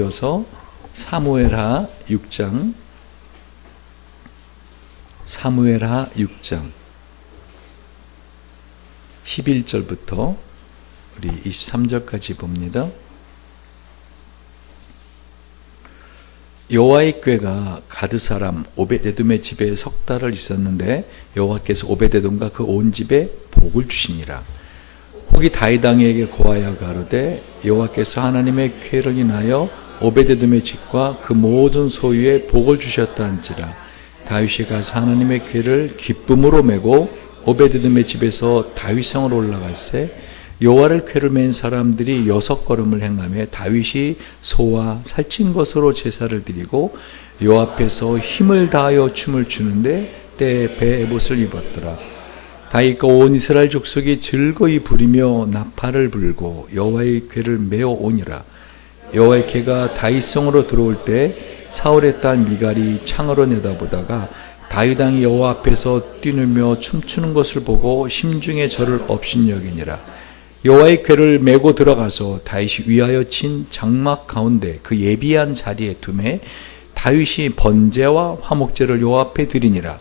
이어서 사무엘하 6장 11절부터 우리 23절까지 봅니다. 여호와의 궤가 가드 사람 오벳에돔의 집에 석 달을 있었는데 여호와께서 오벳에돔과 그 온 집에 복을 주시니라. 혹이 다윗 왕에게 고하여 가로되 여호와께서 하나님의 궤를 인하여 오벳에돔의 집과 그 모든 소유에 복을 주셨다 한지라. 다윗이 가서 하나님의 궤를 기쁨으로 메고 오벳에돔의 집에서 다윗성으로 올라갈새 여호와를 궤를 맨 사람들이 6걸음을 행하며 다윗이 소와 살찐 것으로 제사를 드리고 여호와 앞에서 힘을 다하여 춤을 추는데 때에 베옷을 입었더라. 다윗과 온 이스라엘 족속이 즐거이 부리며 나팔을 불고 여호와의 궤를 메어 오니라. 여호와의 궤가 다윗성으로 들어올 때 사울의 딸 미갈이 창으로 내다보다가 다윗 왕이 여호와 앞에서 뛰누며 춤추는 것을 보고 심중에 저를 업신여기니라. 여호와의 궤를 메고 들어가서 다윗이 위하여 친 장막 가운데 그 예비한 자리에 두매 다윗이 번제와 화목제를 여호와 앞에 드리니라.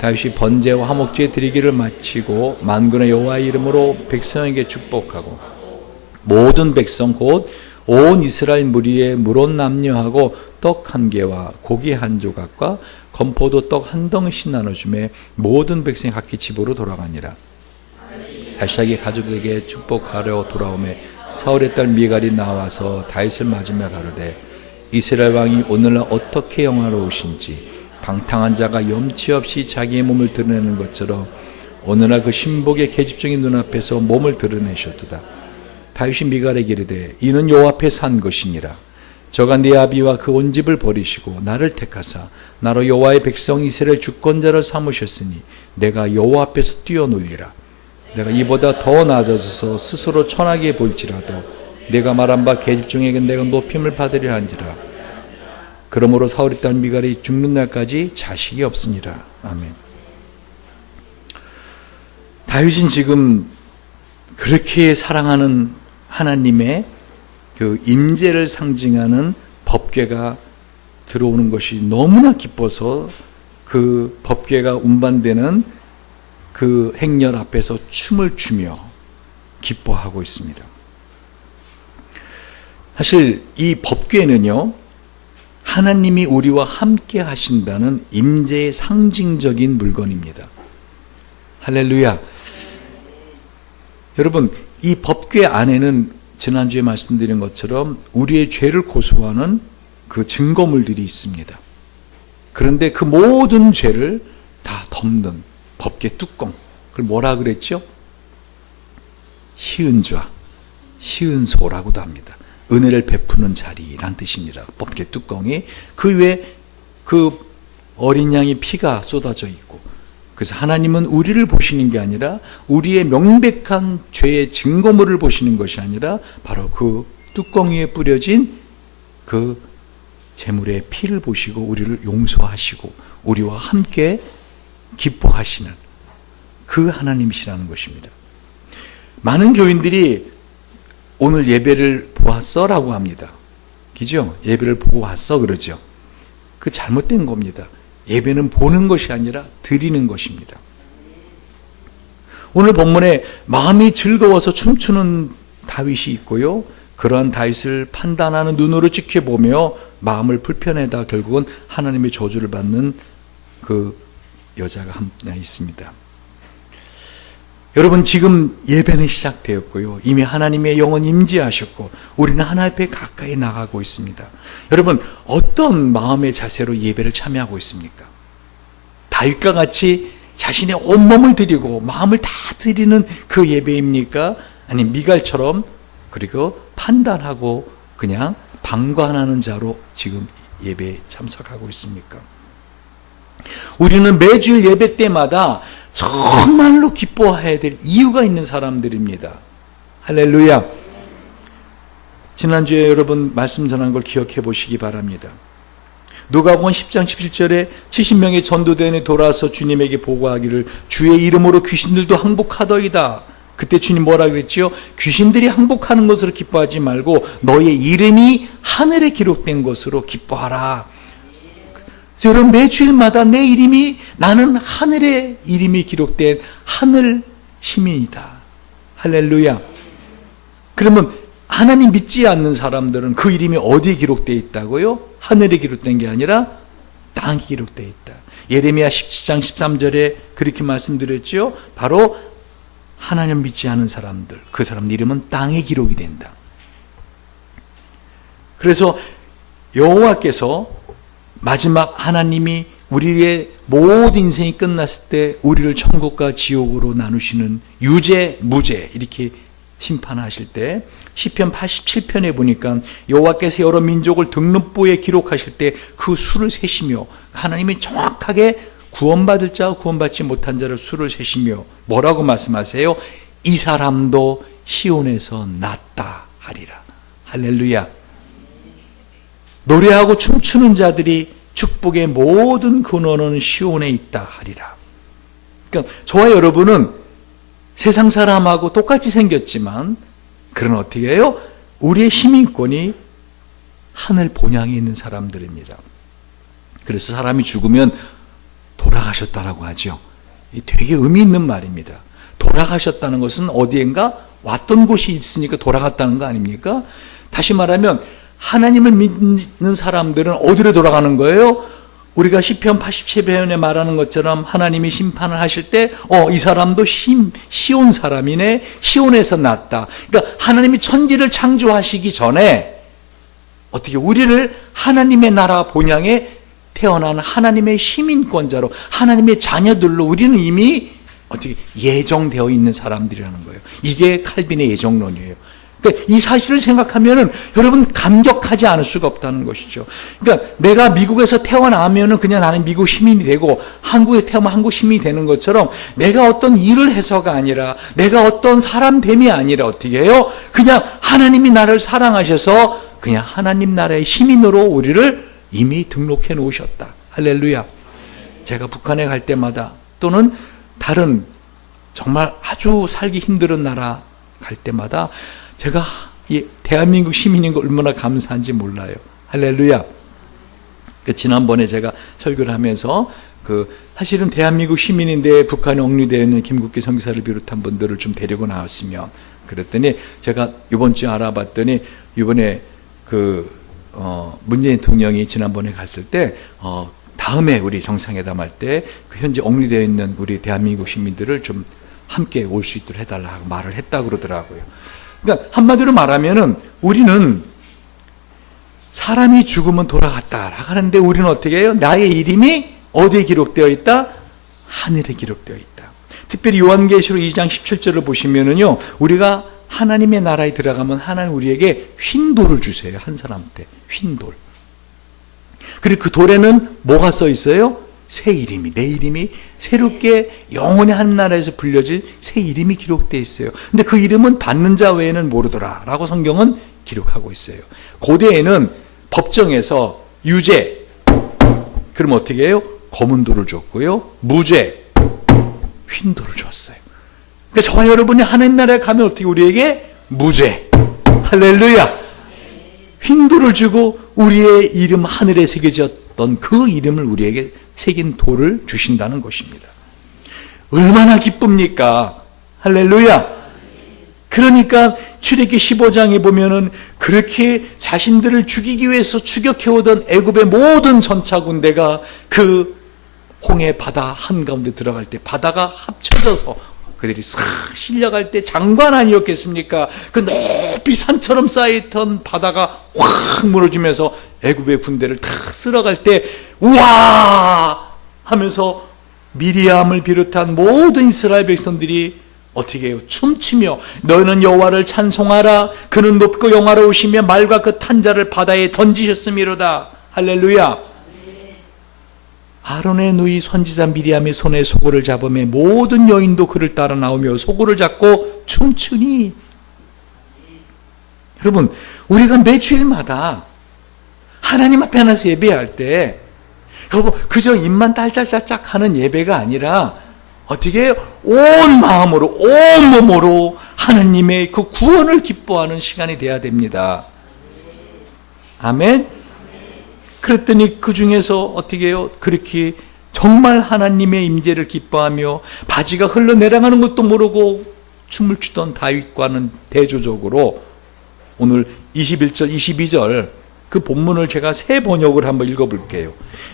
다윗이 번제와 화목제 드리기를 마치고 만군의 여호와의 이름으로 백성에게 축복하고 모든 백성 곧 온 이스라엘 무리에 물온 남녀하고 떡 한 개와 고기 한 조각과 건포도 떡 한 덩이씩 나눠주매 모든 백성이 각기 집으로 돌아가니라. 다시하게 가족에게 축복하려 돌아오매 사울의 딸 미갈이 나와서 다윗을 맞으며 가로되 이스라엘 왕이 오늘날 어떻게 영화로우신지 방탕한 자가 염치 없이 자기의 몸을 드러내는 것처럼 오늘날 그 신복의 계집종의 눈앞에서 몸을 드러내셨도다. 다윗이 미갈에게 이르되 이는 여호와 앞에 산 것이니라. 저가 네 아비와 그 온 집을 버리시고 나를 택하사 나로 여호와의 백성 이스라엘 주권자를 삼으셨으니 내가 여호와 앞에서 뛰어놀리라. 내가 이보다 더 낮아져서 스스로 천하게 볼지라도 내가 말한 바 계집종에게 내가 높임을 받으려 한지라. 그러므로 사울의 딸 미갈이 죽는 날까지 자식이 없으니라. 아멘. 다윗은 지금 그렇게 사랑하는 하나님의 그 임재를 상징하는 법궤가 들어오는 것이 너무나 기뻐서 그 법궤가 운반되는 그 행렬 앞에서 춤을 추며 기뻐하고 있습니다. 사실 이 법궤는요, 하나님이 우리와 함께 하신다는 임재의 상징적인 물건입니다. 할렐루야. 여러분, 이 법궤 안에는 지난주에 말씀드린 것처럼 우리의 죄를 고소하는 그 증거물들이 있습니다. 그런데 그 모든 죄를 다 덮는 법궤 뚜껑, 그걸 뭐라 그랬죠? 시은좌, 시은소라고도 합니다. 은혜를 베푸는 자리란 뜻입니다. 법궤 뚜껑이 그 위에 그 어린 양의 피가 쏟아져 있고, 그래서 하나님은 우리를 보시는 게 아니라 우리의 명백한 죄의 증거물을 보시는 것이 아니라 바로 그 뚜껑 위에 뿌려진 그 제물의 피를 보시고 우리를 용서하시고 우리와 함께 기뻐하시는 그 하나님이시라는 것입니다. 많은 교인들이 오늘 예배를 보았어? 라고 합니다. 그죠? 예배를 보고 왔어? 그러죠. 그 잘못된 겁니다. 예배는 보는 것이 아니라 드리는 것입니다. 오늘 본문에 마음이 즐거워서 춤추는 다윗이 있고요. 그러한 다윗을 판단하는 눈으로 지켜보며 마음을 불편해다 결국은 하나님의 저주를 받는 그 여자가 하나 있습니다. 여러분, 지금 예배는 시작되었고요. 이미 하나님의 영은 임재하셨고 우리는 하나님 앞에 가까이 나가고 있습니다. 여러분, 어떤 마음의 자세로 예배를 참여하고 있습니까? 다윗과 같이 자신의 온몸을 드리고 마음을 다 드리는 그 예배입니까? 아니면 미갈처럼 그리고 판단하고 그냥 방관하는 자로 지금 예배에 참석하고 있습니까? 우리는 매주일 예배 때마다 정말로 기뻐해야 될 이유가 있는 사람들입니다. 할렐루야. 지난주에 여러분 말씀 전한 걸 기억해 보시기 바랍니다. 누가복음 10장 17절에 70명의 전도대원이 돌아와서 주님에게 보고하기를 주의 이름으로 귀신들도 항복하더이다. 그때 주님 뭐라 그랬지요? 귀신들이 항복하는 것으로 기뻐하지 말고 너의 이름이 하늘에 기록된 것으로 기뻐하라. 그래서 여러분 매주일마다 내 이름이, 나는 하늘에 이름이 기록된 하늘 시민이다. 할렐루야. 그러면 하나님 믿지 않는 사람들은 그 이름이 어디에 기록되어 있다고요? 하늘에 기록된 게 아니라 땅에 기록되어 있다. 예레미야 17장 13절에 그렇게 말씀드렸죠. 바로 하나님 믿지 않은 사람들, 그 사람들 이름은 땅에 기록이 된다. 그래서 여호와께서 마지막 하나님이 우리의 모든 인생이 끝났을 때 우리를 천국과 지옥으로 나누시는 유죄, 무죄 이렇게 심판하실 때 시편 87편에 보니까 여호와께서 여러 민족을 등록부에 기록하실 때 그 수를 세시며 하나님이 정확하게 구원받을 자와 구원받지 못한 자를 수를 세시며 뭐라고 말씀하세요? 이 사람도 시온에서 났다 하리라. 할렐루야. 노래하고 춤추는 자들이 축복의 모든 근원은 시온에 있다 하리라. 그러니까 저와 여러분은 세상 사람하고 똑같이 생겼지만 그러나 어떻게 해요? 우리의 시민권이 하늘 본향에 있는 사람들입니다. 그래서 사람이 죽으면 돌아가셨다라고 하죠. 되게 의미 있는 말입니다. 돌아가셨다는 것은 어디엔가 왔던 곳이 있으니까 돌아갔다는 거 아닙니까? 다시 말하면 하나님을 믿는 사람들은 어디로 돌아가는 거예요? 우리가 시편 87편에 말하는 것처럼 하나님이 심판을 하실 때 이 사람도 시온 사람이네, 시온에서 났다. 그러니까 하나님이 천지를 창조하시기 전에 어떻게 우리를 하나님의 나라 본향에 태어난 하나님의 시민권자로, 하나님의 자녀들로 우리는 이미 어떻게 예정되어 있는 사람들이라는 거예요. 이게 칼빈의 예정론이에요. 그러니까 이 사실을 생각하면은 여러분 감격하지 않을 수가 없다는 것이죠. 그러니까 내가 미국에서 태어나면은 그냥 나는 미국 시민이 되고 한국에 태어나면 한국 시민이 되는 것처럼 내가 어떤 일을 해서가 아니라 내가 어떤 사람됨이 아니라 어떻게 해요? 그냥 하나님이 나를 사랑하셔서 그냥 하나님 나라의 시민으로 우리를 이미 등록해 놓으셨다. 할렐루야. 제가 북한에 갈 때마다 또는 다른 정말 아주 살기 힘든 나라 갈 때마다 제가 이 대한민국 시민인 거 얼마나 감사한지 몰라요. 할렐루야. 지난번에 제가 설교를 하면서 사실은 대한민국 시민인데 북한에 억류되어 있는 김국기 선교사를 비롯한 분들을 좀 데리고 나왔으면, 그랬더니 제가 이번 주에 알아봤더니 이번에 문재인 대통령이 지난번에 갔을 때 다음에 우리 정상회담 할 때 그 현재 억류되어 있는 우리 대한민국 시민들을 좀 함께 올 수 있도록 해달라고 말을 했다 그러더라고요. 그러니까 한마디로 말하면은 우리는 사람이 죽으면 돌아갔다 하는데 우리는 어떻게 해요? 나의 이름이 어디에 기록되어 있다? 하늘에 기록되어 있다. 특별히 요한계시록 2장 17절을 보시면은요, 우리가 하나님의 나라에 들어가면 하나님 우리에게 흰 돌을 주세요. 한 사람한테 흰 돌. 그리고 그 돌에는 뭐가 써 있어요? 새 이름이, 내 이름이 새롭게 영원히 한 나라에서 불려질 새 이름이 기록되어 있어요. 근데 그 이름은 받는 자 외에는 모르더라 라고 성경은 기록하고 있어요. 고대에는 법정에서 유죄, 그럼 어떻게 해요? 검은 돌을 줬고요. 무죄, 흰 돌을 줬어요. 그러니까 저와 여러분이 하나님 나라에 가면 어떻게 우리에게 무죄, 할렐루야, 흰 돌을 주고 우리의 이름 하늘에 새겨졌던 그 이름을 우리에게 새긴 돌을 주신다는 것입니다. 얼마나 기쁩니까? 할렐루야. 그러니까 출애굽기 15장에 보면은 그렇게 자신들을 죽이기 위해서 추격해오던 애굽의 모든 전차 군대가 그 홍해 바다 한가운데 들어갈 때 바다가 합쳐져서 그들이 싹 실려갈 때 장관 아니었겠습니까? 그 높이 산처럼 쌓여있던 바다가 확 무너지면서 애굽의 군대를 다 쓸어갈 때 우와 하면서 미리암을 비롯한 모든 이스라엘 백성들이 어떻게 해요? 춤추며 너는 여호와를 찬송하라. 그는 높고 영화로우시며 말과 그 탄자를 바다에 던지셨음이로다. 할렐루야. 아론의 누이 선지자 미리암의 손에 소고를 잡으며 모든 여인도 그를 따라 나오며 소고를 잡고 춤추니. 여러분, 우리가 매주일마다 하나님 앞에 나서 예배할 때 여러분 그저 입만 딸짝딸짝 하는 예배가 아니라 어떻게 해요? 온 마음으로, 온 몸으로 하나님의 그 구원을 기뻐하는 시간이 돼야 됩니다. 아멘? 그랬더니 그 중에서 어떻게 해요? 그렇게 정말 하나님의 임재를 기뻐하며 바지가 흘러내려가는 것도 모르고 춤을 추던 다윗과는 대조적으로 오늘 21절, 22절 그 본문을 제가 새 번역을 한번 읽어볼게요.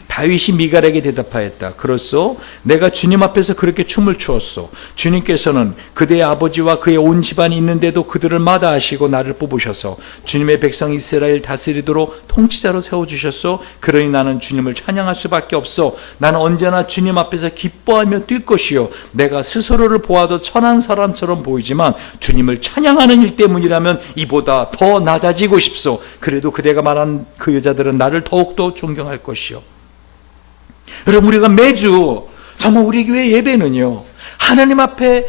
다윗이 미갈에게 대답하였다. 그렇소. 내가 주님 앞에서 그렇게 춤을 추었소. 주님께서는 그대의 아버지와 그의 온 집안이 있는데도 그들을 마다하시고 나를 뽑으셔서 주님의 백성 이스라엘 다스리도록 통치자로 세워주셨소. 그러니 나는 주님을 찬양할 수밖에 없어. 나는 언제나 주님 앞에서 기뻐하며 뛸 것이요. 내가 스스로를 보아도 천한 사람처럼 보이지만 주님을 찬양하는 일 때문이라면 이보다 더 낮아지고 싶소. 그래도 그대가 말한 그 여자들은 나를 더욱더 존경할 것이요. 여러분, 우리가 매주 정말 우리 교회 예배는요, 하나님 앞에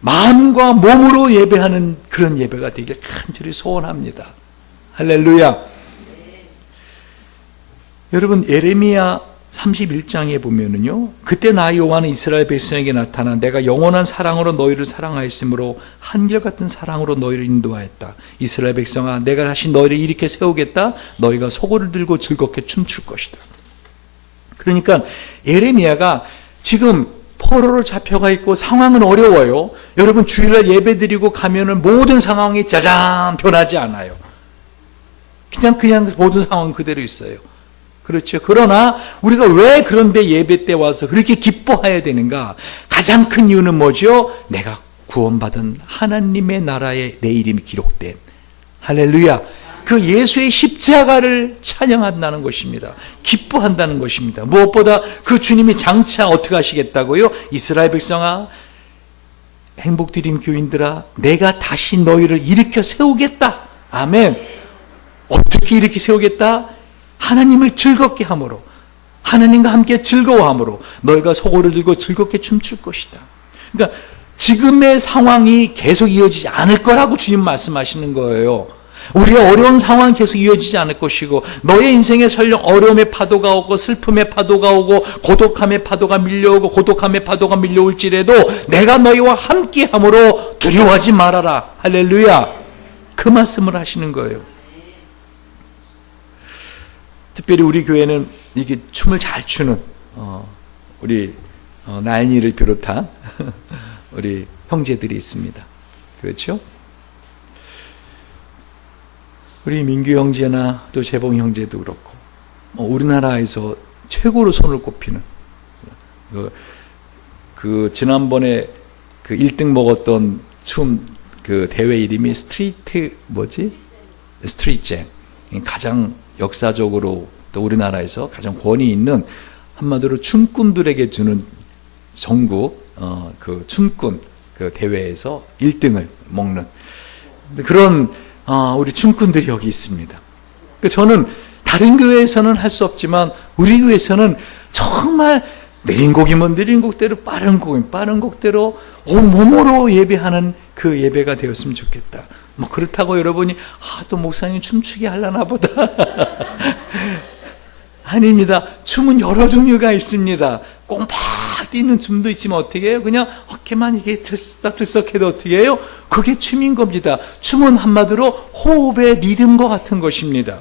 마음과 몸으로 예배하는 그런 예배가 되길 간절히 소원합니다. 할렐루야. 여러분, 예레미야 31장에 보면은요, 그때 나 여호와는 이스라엘 백성에게 나타나 내가 영원한 사랑으로 너희를 사랑하였으므로 한결같은 사랑으로 너희를 인도하였다. 이스라엘 백성아, 내가 다시 너희를 일으켜 세우겠다. 너희가 소고를 들고 즐겁게 춤출 것이다. 그러니까 예레미야가 지금 포로로 잡혀가 있고 상황은 어려워요. 여러분, 주일날 예배드리고 가면은 모든 상황이 짜잔 변하지 않아요. 그냥 모든 상황 그대로 있어요. 그렇죠. 그러나 우리가 왜 그런데 예배 때 와서 그렇게 기뻐해야 되는가? 가장 큰 이유는 뭐죠? 내가 구원받은 하나님의 나라에 내 이름이 기록된, 할렐루야, 그 예수의 십자가를 찬양한다는 것입니다. 기뻐한다는 것입니다. 무엇보다 그 주님이 장차 어떻게 하시겠다고요? 이스라엘 백성아, 행복드림 교인들아, 내가 다시 너희를 일으켜 세우겠다. 아멘. 어떻게 일으켜 세우겠다? 하나님을 즐겁게 함으로, 하나님과 함께 즐거워함으로 너희가 소고를 들고 즐겁게 춤출 것이다. 그러니까 지금의 상황이 계속 이어지지 않을 거라고 주님 말씀하시는 거예요. 우리의 어려운 상황은 계속 이어지지 않을 것이고, 너의 인생에 설령 어려움의 파도가 오고 슬픔의 파도가 오고 고독함의 파도가 밀려오고 고독함의 파도가 밀려올지라도 내가 너희와 함께함으로 두려워하지 말아라. 할렐루야. 그 말씀을 하시는 거예요. 특별히 우리 교회는 이게 춤을 잘 추는 우리 나연이를 비롯한 우리 형제들이 있습니다. 그렇죠? 우리 민규 형제나 또 재봉 형제도 그렇고, 우리나라에서 최고로 손을 꼽히는 그 지난번에 그 1등 먹었던 춤 그 대회 이름이 스트릿잼. 가장 역사적으로 또 우리나라에서 가장 권위 있는, 한마디로 춤꾼들에게 주는 전국 그 춤꾼 그 대회에서 1등을 먹는 그런 우리 춤꾼들이 여기 있습니다. 저는 다른 교회에서는 할 수 없지만 우리 교회에서는 정말 느린 곡이면 느린 곡대로, 빠른 곡이면 빠른 곡대로 온몸으로 예배하는 그 예배가 되었으면 좋겠다. 뭐 그렇다고 여러분이 또 목사님 춤추게 하려나 보다. 아닙니다. 춤은 여러 종류가 있습니다. 꽁팍 뛰는 춤도 있지만 어떻게 해요? 그냥 어깨만 이게 들썩들썩해도 어떻게 해요? 그게 춤인 겁니다. 춤은 한마디로 호흡의 리듬과 같은 것입니다.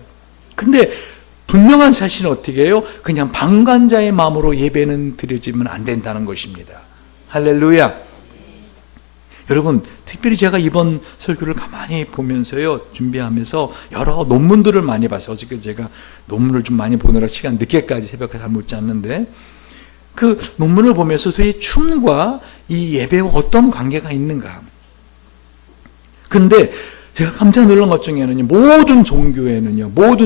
근데 분명한 사실은 어떻게 해요? 그냥 방관자의 마음으로 예배는 드려지면 안 된다는 것입니다. 할렐루야. 여러분, 특별히 제가 이번 설교를 가만히 보면서요, 준비하면서 여러 논문들을 많이 봤어요. 어저께 제가 논문을 좀 많이 보느라 시간 늦게까지 새벽까지 잘 못 잤는데, 그 논문을 보면서 도대체 춤과 이 예배와 어떤 관계가 있는가. 근데 제가 깜짝 놀란 것 중에는요, 모든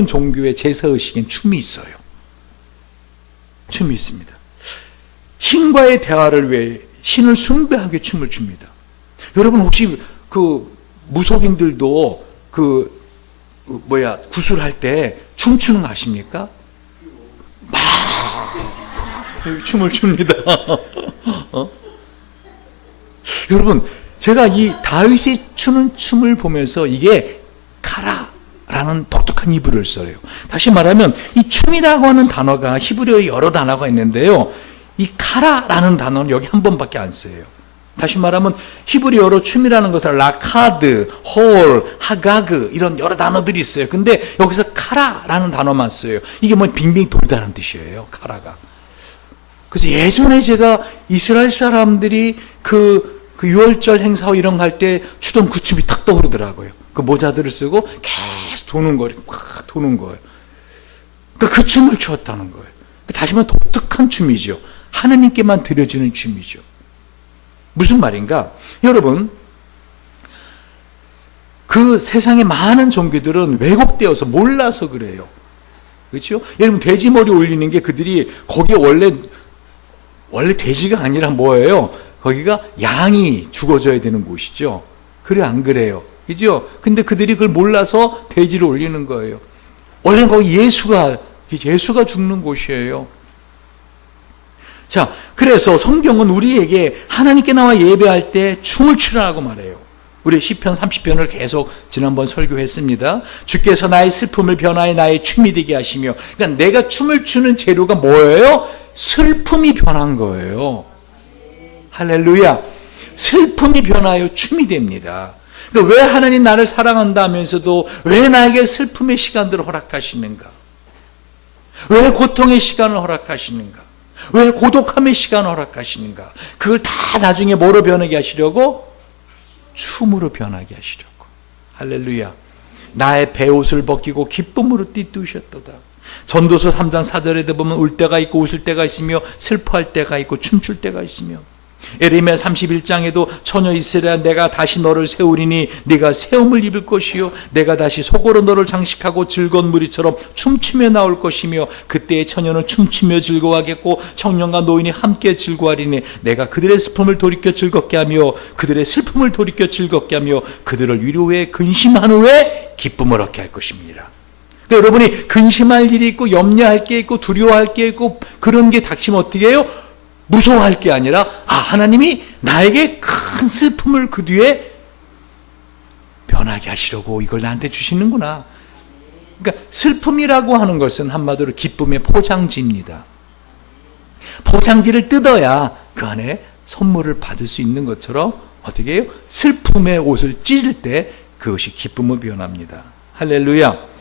종교의 제사의식엔 춤이 있어요. 춤이 있습니다. 신과의 대화를 위해 신을 숭배하게 춤을 춥니다. 여러분, 혹시 그 무속인들도 구술할 때 춤추는 거 아십니까? 막 춤을 춥니다. 여러분, 제가 이 다윗이 추는 춤을 보면서 이게 카라라는 독특한 히브리어를 써요. 다시 말하면 이 춤이라고 하는 단어가 히브리어에 여러 단어가 있는데요, 이 카라라는 단어는 여기 한 번밖에 안 써요. 다시 말하면 히브리어로 춤이라는 것은 라카드, 홀, 하가그 이런 여러 단어들이 있어요. 근데 여기서 카라라는 단어만 써요. 이게 뭐 빙빙 돌다는 뜻이에요. 카라가. 그래서 예전에 제가 이스라엘 사람들이 그 6월절 행사와 이런 거 할 때 추던 그 춤이 탁 떠오르더라고요. 그 모자들을 쓰고 계속 도는 거예요. 막 도는 거예요. 그 춤을 추었다는 거예요. 다시 말하면 독특한 춤이죠. 하나님께만 드려지는 춤이죠. 무슨 말인가? 여러분, 그 세상의 많은 종교들은 왜곡되어서 몰라서 그래요. 그렇죠? 여러분, 돼지머리 올리는 게 그들이 거기에 원래 돼지가 아니라 뭐예요? 거기가 양이 죽어져야 되는 곳이죠. 그래, 안 그래요? 그죠? 근데 그들이 그걸 몰라서 돼지를 올리는 거예요. 원래는 거기 예수가 죽는 곳이에요. 자, 그래서 성경은 우리에게 하나님께 나와 예배할 때 춤을 추라고 말해요. 우리 시편 30편을 계속 지난번 설교했습니다. 주께서 나의 슬픔을 변화해 나의 춤이 되게 하시며, 그러니까 내가 춤을 추는 재료가 뭐예요? 슬픔이 변한 거예요. 할렐루야. 슬픔이 변하여 춤이 됩니다. 그러니까 왜 하나님 나를 사랑한다 하면서도 왜 나에게 슬픔의 시간들을 허락하시는가? 왜 고통의 시간을 허락하시는가? 왜 고독함의 시간을 허락하시는가? 그걸 다 나중에 뭐로 변하게 하시려고? 춤으로 변하게 하시려고. 할렐루야. 나의 베옷을 벗기고 기쁨으로 띠띠우셨도다. 전도서 3장 4절에도 보면 울 때가 있고 웃을 때가 있으며 슬퍼할 때가 있고 춤출 때가 있으며, 에레미야 31장에도 처녀 이스라엘 내가 다시 너를 세우리니 네가 세움을 입을 것이요 내가 다시 속으로 너를 장식하고 즐거운 무리처럼 춤추며 나올 것이며 그때의 처녀는 춤추며 즐거워하겠고 청년과 노인이 함께 즐거워하리니 내가 그들의 슬픔을 돌이켜 즐겁게 하며 그들의 슬픔을 돌이켜 즐겁게 하며 그들을 위로해 근심한 후에 기쁨을 얻게 할 것입니다. 그러니까 여러분이 근심할 일이 있고 염려할 게 있고 두려워할 게 있고 그런 게 닥치면 어떻게 해요? 무서워할 게 아니라 하나님이 나에게 큰 슬픔을 그 뒤에 변하게 하시려고 이걸 나한테 주시는구나. 그러니까 슬픔이라고 하는 것은 한마디로 기쁨의 포장지입니다. 포장지를 뜯어야 그 안에 선물을 받을 수 있는 것처럼 어떻게 해요? 슬픔의 옷을 찢을 때 그것이 기쁨으로 변합니다. 할렐루야.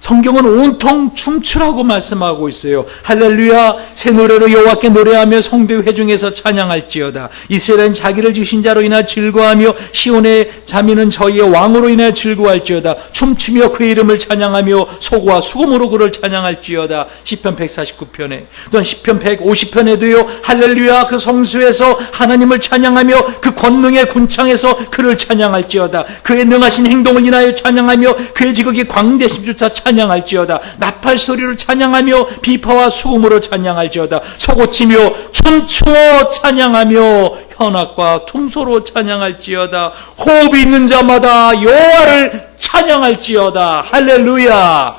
성경은 온통 춤추라고 말씀하고 있어요. 할렐루야. 새 노래로 여호와께 노래하며 성대 회중에서 찬양할지어다. 이스라엘은 자기를 지신 자로 인하여 즐거워하며 시온의 자민은 저희의 왕으로 인하여 즐거워할지어다. 춤추며 그의 이름을 찬양하며 소고와 수금으로 그를 찬양할지어다. 시편 149편에 또한 시편 150편에도요. 할렐루야. 그 성수에서 하나님을 찬양하며 그 권능의 군창에서 그를 찬양할지어다. 그의 능하신 행동을 인하여 찬양하며 그의 지극히 광대심조차 찬양할지어다. 나팔 소리를 찬양하며 비파와 수금으로 찬양할지어다. 서고치며 춤추어 찬양하며 현악과 퉁소로 찬양할지어다. 호흡이 있는 자마다 여호와를 찬양할지어다. 할렐루야.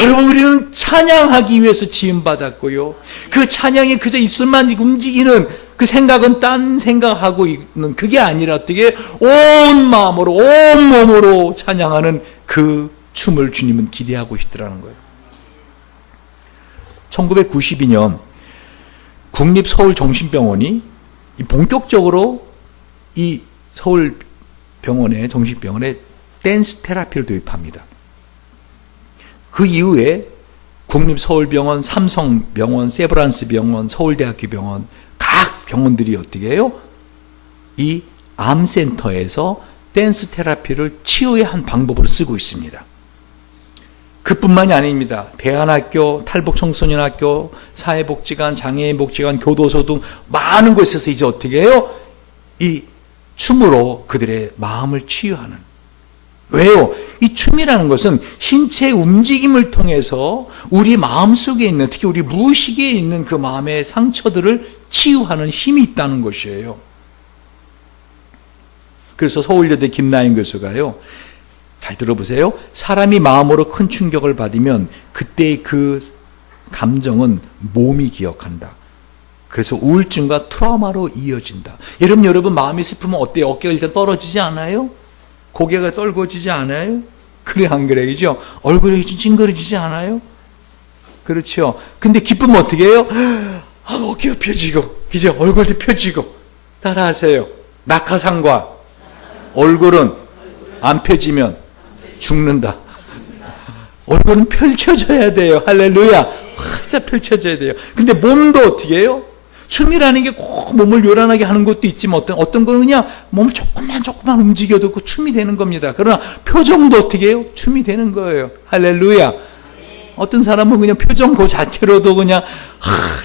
여러분, 우리는 찬양하기 위해서 지음받았고요. 그 찬양이 그저 입술만 움직이는 그 생각은 딴 생각하고 있는 그게 아니라 어떻게 온 마음으로 온 몸으로 찬양하는 그 춤을 주님은 기대하고 있더라는 거예요. 1992년 국립서울정신병원이 본격적으로 이 서울병원에 정신병원에 댄스 테라피를 도입합니다. 그 이후에 국립서울병원, 삼성병원, 세브란스병원, 서울대학교병원 각 병원들이 어떻게 해요? 이 암센터에서 댄스 테라피를 치유의 한 방법으로 쓰고 있습니다. 그뿐만이 아닙니다. 대안학교, 탈북청소년학교, 사회복지관, 장애인복지관, 교도소 등 많은 곳에서 이제 어떻게 해요? 이 춤으로 그들의 마음을 치유하는. 왜요? 이 춤이라는 것은 신체의 움직임을 통해서 우리 마음속에 있는, 특히 우리 무의식에 있는 그 마음의 상처들을 치유하는 힘이 있다는 것이에요. 그래서 서울여대 김나영 교수가요, 잘 들어보세요. 사람이 마음으로 큰 충격을 받으면 그때의 그 감정은 몸이 기억한다. 그래서 우울증과 트라우마로 이어진다. 여러분 마음이 슬프면 어때요? 어깨가 일단 떨어지지 않아요? 고개가 떨궈지지 않아요? 그래 안 그래? 그죠? 얼굴이 찡그러지지 않아요? 그렇죠. 근데 기쁘면 어떻게 해요? 어깨가 펴지고, 이제 얼굴도 펴지고. 따라하세요. 낙하산과 얼굴은 안 펴지면 죽는다. 얼굴은 펼쳐져야 돼요. 할렐루야. 활짝 펼쳐져야 돼요. 근데 몸도 어떻게 해요? 춤이라는 게 꼭 몸을 요란하게 하는 것도 있지만 어떤 거는 그냥 몸을 조금만 움직여도 그 춤이 되는 겁니다. 그러나 표정도 어떻게 해요? 춤이 되는 거예요. 할렐루야. 어떤 사람은 그냥 표정 그 자체로도 그냥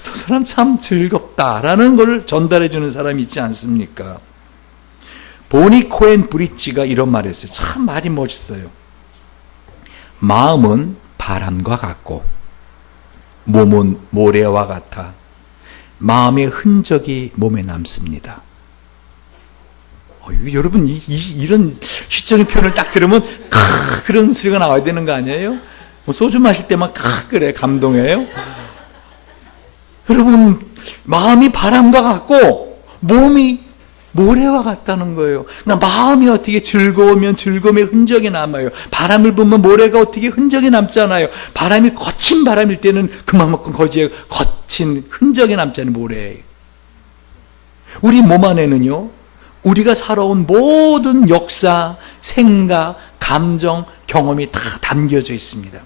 저 사람 참 즐겁다라는 걸 전달해 주는 사람이 있지 않습니까? 보니 코엔 브릿지가 이런 말을 했어요. 참 말이 멋있어요. 마음은 바람과 같고 몸은 모래와 같아 마음의 흔적이 몸에 남습니다. 여러분 이런 시적인 표현을 딱 들으면 그런 소리가 나와야 되는 거 아니에요? 뭐 소주 마실 때만 그래 감동해요. 여러분 마음이 바람과 같고 몸이 모래와 같다는 거예요. 그러니까 마음이 어떻게 즐거우면 즐거움의 흔적이 남아요. 바람을 보면 모래가 어떻게 흔적이 남잖아요. 바람이 거친 바람일 때는 그만큼 거기에 거친 흔적이 남잖아요. 모래에. 우리 몸 안에는요, 우리가 살아온 모든 역사, 생각, 감정, 경험이 다 담겨져 있습니다.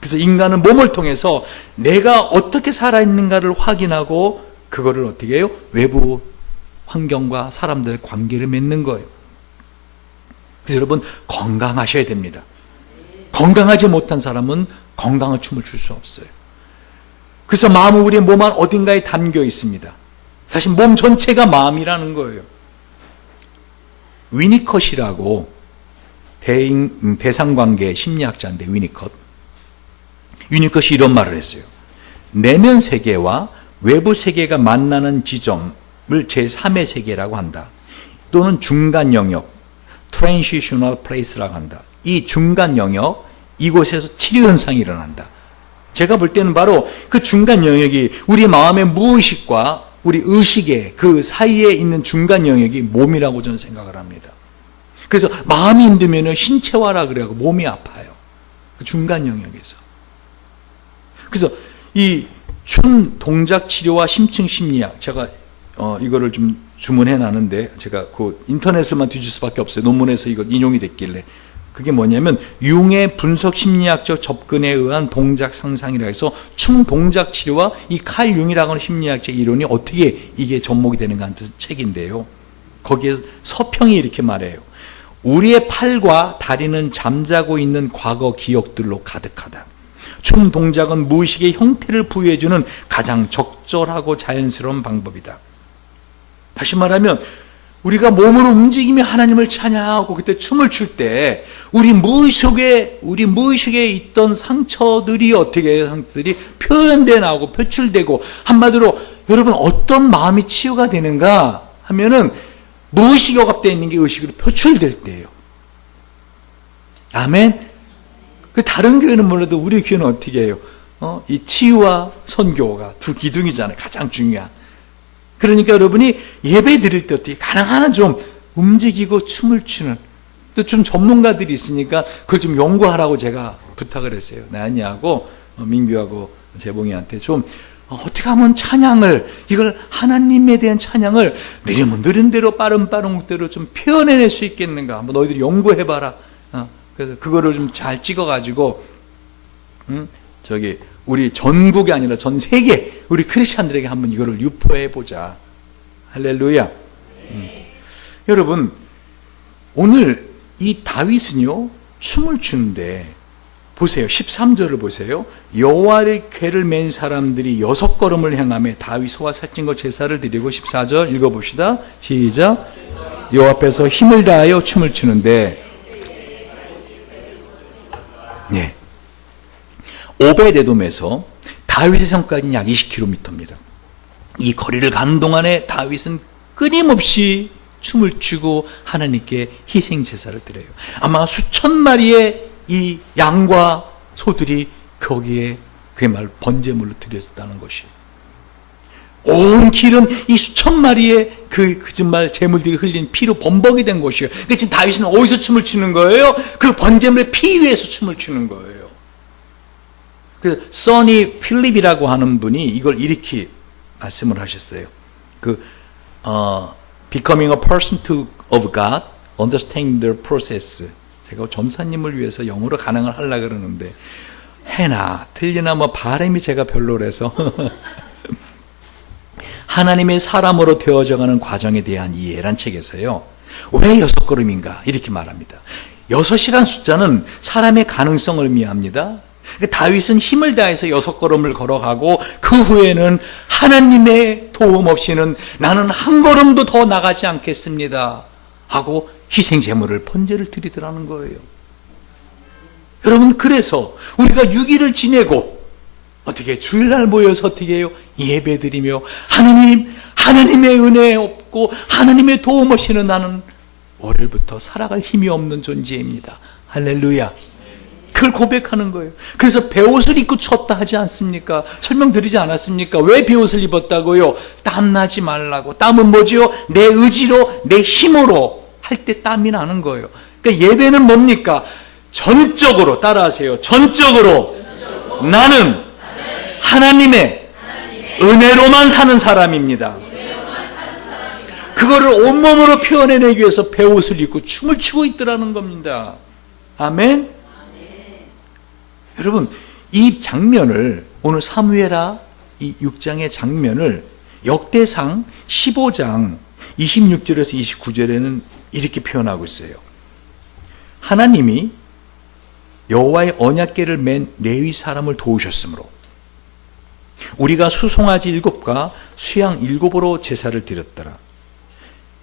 그래서 인간은 몸을 통해서 내가 어떻게 살아있는가를 확인하고 그거를 어떻게 해요? 외부 환경과 사람들의 관계를 맺는 거예요. 그래서 여러분 건강하셔야 됩니다. 건강하지 못한 사람은 건강한 춤을 출 수 없어요. 그래서 마음은 우리의 몸 안 어딘가에 담겨 있습니다. 사실 몸 전체가 마음이라는 거예요. 위니컷이라고 대상관계 심리학자인데 위니컷이 이런 말을 했어요. 내면 세계와 외부 세계가 만나는 지점을 제3의 세계라고 한다. 또는 중간 영역, transitional place라고 한다. 이 중간 영역, 이곳에서 치료 현상이 일어난다. 제가 볼 때는 바로 그 중간 영역이 우리 마음의 무의식과 우리 의식의 그 사이에 있는 중간 영역이 몸이라고 저는 생각을 합니다. 그래서 마음이 힘들면 신체화라 그래요. 몸이 아파요. 그 중간 영역에서. 그래서 이 춤 동작 치료와 심층 심리학, 제가 이거를 좀 주문해 놨는데 제가 그 인터넷을만 뒤질 수밖에 없어요. 논문에서 이거 인용이 됐길래. 그게 뭐냐면 융의 분석 심리학적 접근에 의한 동작 상상이라 해서 춤 동작 치료와 이 칼 융이라고 하는 심리학적 이론이 어떻게 이게 접목이 되는가 하는 책인데요. 거기에 서평이 이렇게 말해요. 우리의 팔과 다리는 잠자고 있는 과거 기억들로 가득하다. 춤 동작은 무의식의 형태를 부여해주는 가장 적절하고 자연스러운 방법이다. 다시 말하면 우리가 몸으로 움직이며 하나님을 찬양하고 그때 춤을 출 때 우리 무의식에 있던 상처들이 어떻게 상처들이 표현돼 나오고 표출되고, 한마디로 여러분 어떤 마음이 치유가 되는가 하면은 무의식이 억압되어 있는 게 의식으로 표출될 때예요. 아멘. 그 다른 교회는 몰라도 우리 교회는 어떻게 해요? 이 치유와 선교가 두 기둥이잖아요. 가장 중요한. 그러니까 여러분이 예배 드릴 때 어떻게 가능한 좀 움직이고 춤을 추는, 또 좀 전문가들이 있으니까 그걸 좀 연구하라고 제가 부탁을 했어요. 나연이하고 민규하고 재봉이한테 좀 어떻게 하면 찬양을, 이걸 하나님에 대한 찬양을 느리면 느린 대로 빠른 대로 좀 표현해낼 수 있겠는가. 한번 너희들이 연구해봐라. 그래서 그거를 좀 잘 찍어가지고 우리 전국이 아니라 전 세계 우리 크리스찬들에게 한번 이거를 유포해보자. 할렐루야. 여러분 오늘 이 다윗은요 춤을 추는데 보세요. 13절을 보세요. 여호와의 궤를 맨 사람들이 6걸음을 행하며 다윗 소와 살찐 제사를 드리고, 14절 읽어봅시다. 시작. 여호와 앞에서 힘을 다하여 춤을 추는데, 네. 오베데돔에서 다윗의 성까지는 약 20km입니다. 이 거리를 가는 동안에 다윗은 끊임없이 춤을 추고 하나님께 희생 제사를 드려요. 아마 수천 마리의 이 양과 소들이 거기에 그야말로 번제물로 드려졌다는 것이에요. 온 길은 이 수천 마리의 정말 제물들이 흘린 피로 범벅이 된 곳이에요. 그러니까 지금 다윗은 어디서 춤을 추는 거예요? 그 번제물의 피 위에서 춤을 추는 거예요. 그래서 써니 필립이라고 하는 분이 이걸 이렇게 말씀을 하셨어요. Becoming a person of God, understanding the process. 제가 전사님을 위해서 영어로 가능을 하려고 그러는데 해나 틀리나 뭐 발음이 제가 별로라서 하나님의 사람으로 되어져가는 과정에 대한 이해란 책에서요. 왜 6걸음인가 이렇게 말합니다. 6이란 숫자는 사람의 가능성을 의미합니다. 다윗은 힘을 다해서 6걸음을 걸어가고 그 후에는 하나님의 도움 없이는 나는 한 걸음도 더 나가지 않겠습니다 하고 희생 제물을 번제를 드리더라는 거예요. 여러분, 그래서 우리가 6일을 지내고 어떻게 주일날 모여서 어떻게 해요? 예배드리며 하나님의 은혜 없고 하나님의 도움 없이는 나는 월요일부터 살아갈 힘이 없는 존재입니다. 할렐루야. 그걸 고백하는 거예요. 그래서 베옷을 입고 쳤다 하지 않습니까? 설명드리지 않았습니까? 왜 베옷을 입었다고요? 땀나지 말라고. 땀은 뭐지요? 내 의지로, 내 힘으로 할 때 땀이 나는 거예요. 그러니까 예배는 뭡니까? 전적으로, 따라하세요. 전적으로 나는 하나님의 은혜로만 사는 사람입니다. 그거를 온몸으로 표현해내기 위해서 베옷을 입고 춤을 추고 있더라는 겁니다. 아멘? 여러분, 이 장면을 오늘 사무엘하 이 6장의 장면을 역대상 15장 26절에서 29절에는 이렇게 표현하고 있어요. 하나님이 여호와의 언약궤를 맨 레위 사람을 도우셨으므로 우리가 수송아지 7과 수양 7으로 제사를 드렸더라.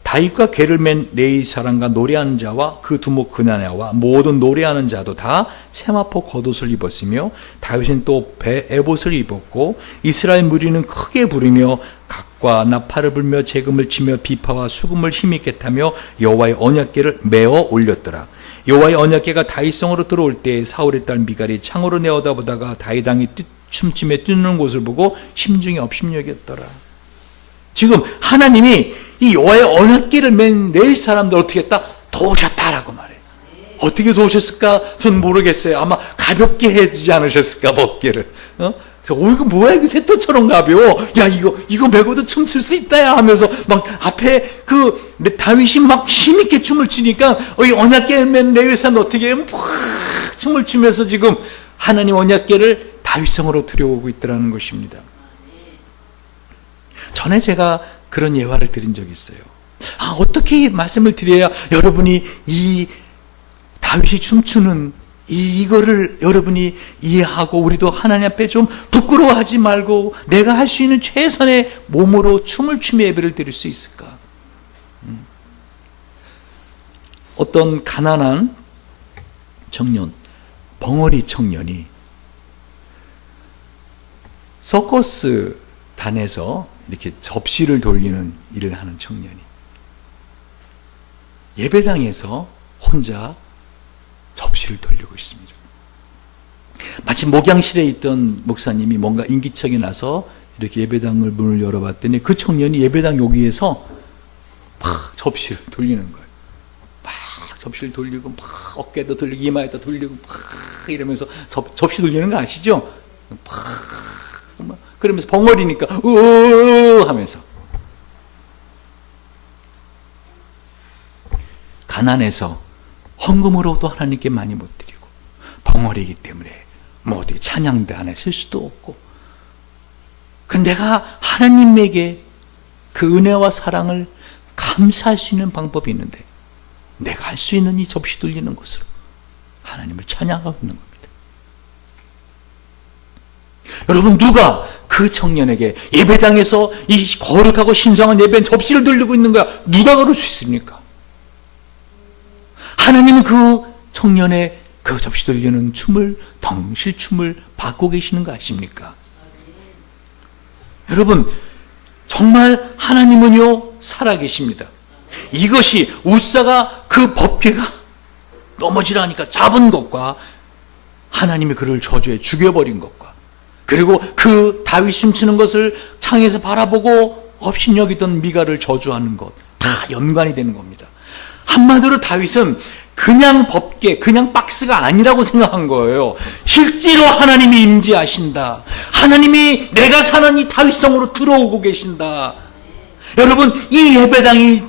다윗과 궤를 맨 레위 사람과 노래하는 자와 그 두목 그나냐와 모든 노래하는 자도 다 세마포 겉옷을 입었으며 다윗은 또 배 에봇을 입었고 이스라엘 무리는 크게 부르며 각과 나팔을 불며 재금을 치며 비파와 수금을 힘있게 타며 여호와의 언약궤를 메어 올렸더라. 여호와의 언약궤가 다윗성으로 들어올 때 사울의 딸 미갈이 창으로 내어다보다가 다윗 왕이 춤추며 뛰는 곳을 보고 심중에 업심여겼더라. 지금 하나님이 이 여호와의 언약궤를 맨 레위 사람들 어떻게 했다? 도우셨다라고 말해요. 어떻게 도우셨을까? 전 모르겠어요. 아마 가볍게 해주지 않으셨을까, 법궤를. 그래서 이거 뭐야, 이거 새토처럼 가벼워. 야, 이거 메고도 춤출 수 있다야 하면서 막 앞에 다윗이 막 힘있게 춤을 추니까 이 언약궤 맨 레위 사람 어떻게 해요? 막 춤을 추면서 지금 하나님 언약궤를 다윗성으로 들여오고 있더라는 것입니다. 전에 제가 그런 예화를 드린 적이 있어요. 어떻게 말씀을 드려야 여러분이 이 다윗이 춤추는 이거를 여러분이 이해하고 우리도 하나님 앞에 좀 부끄러워하지 말고 내가 할 수 있는 최선의 몸으로 춤을 추며 예배를 드릴 수 있을까? 어떤 가난한 청년, 벙어리 청년이 서커스 단에서 이렇게 접시를 돌리는 일을 하는 청년이 예배당에서 혼자 접시를 돌리고 있습니다. 마치 목양실에 있던 목사님이 뭔가 인기척이 나서 이렇게 예배당을 문을 열어봤더니 그 청년이 예배당 여기에서 막 접시를 돌리는 거예요. 막 접시를 돌리고 막 어깨도 돌리고 이마에도 돌리고 막 이러면서 접시 돌리는 거 아시죠? 막 그러면서 벙어리니까 으 하면서 가난해서 헌금으로도 하나님께 많이 못 드리고 벙어리이기 때문에 뭐 어떻게 찬양도 안 했을 수도 없고 근데 내가 하나님에게 그 은혜와 사랑을 감사할 수 있는 방법이 있는데 내가 할 수 있는 이 접시 돌리는 것으로 하나님을 찬양하고 있는 겁니다. 여러분 누가 그 청년에게 예배당에서 이 거룩하고 신성한 예배엔 접시를 돌리고 있는 거야? 누가 그럴 수 있습니까? 하나님은 그 청년의 그 접시 돌리는 춤을 덩실춤을 받고 계시는 거 아십니까? 여러분 정말 하나님은요 살아계십니다. 이것이 우사가 그 법궤가 넘어지라니까 잡은 것과 하나님이 그를 저주해 죽여버린 것과 그리고 그 다윗 춤추는 것을 창에서 바라보고 업신여기던 미갈을 저주하는 것 다 연관이 되는 겁니다. 한마디로 다윗은 그냥 없게 그냥 박스가 아니라고 생각한 거예요. 실제로 하나님이 임재하신다. 하나님이 내가 사는 이 다윗성으로 들어오고 계신다. 여러분, 이 예배당이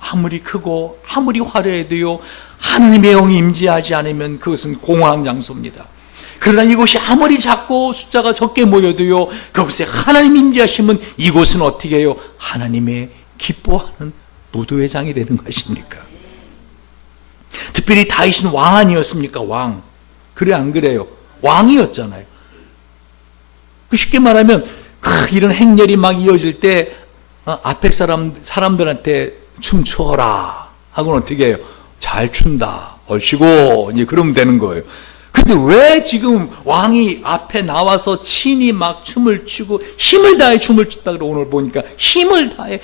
아무리 크고 아무리 화려해도요, 하나님의 영이 임재하지 않으면 그것은 공허한 장소입니다. 그러나 이곳이 아무리 작고 숫자가 적게 모여도요, 그곳에 하나님이 임재하시면 이곳은 어떻게 해요? 하나님의 기뻐하는 무도회장이 되는 것입니까? 특별히 다윗은 왕 아니었습니까? 왕. 그래 안 그래요? 왕이었잖아요. 쉽게 말하면 이런 행렬이 막 이어질 때 앞에 사람들한테 춤추어라 하고는 어떻게 해요? 잘 춘다. 얼씨고 이제 그러면 되는 거예요. 근데 왜 지금 왕이 앞에 나와서 친히 막 춤을 추고 힘을 다해 춤을 췄다 그러고 오늘 보니까 힘을 다해,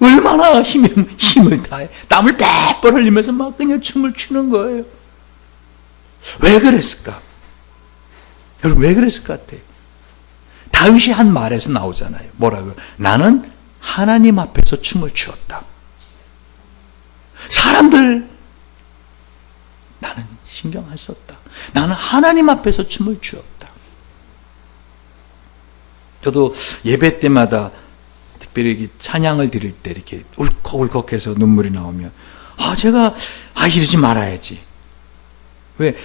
얼마나 힘을 다해 땀을 뻘뻘 흘리면서 막 그냥 춤을 추는 거예요. 왜 그랬을까? 여러분, 왜 그랬을 것 같아요? 다윗이 한 말에서 나오잖아요. 뭐라고요? 나는 하나님 앞에서 춤을 추었다. 사람들 나는 신경 안 썼다. 나는 하나님 앞에서 춤을 추었다. 저도 예배 때마다 특별히 찬양을 드릴 때 이렇게 울컥울컥해서 눈물이 나오면 제가 이러지 말아야지. 왜?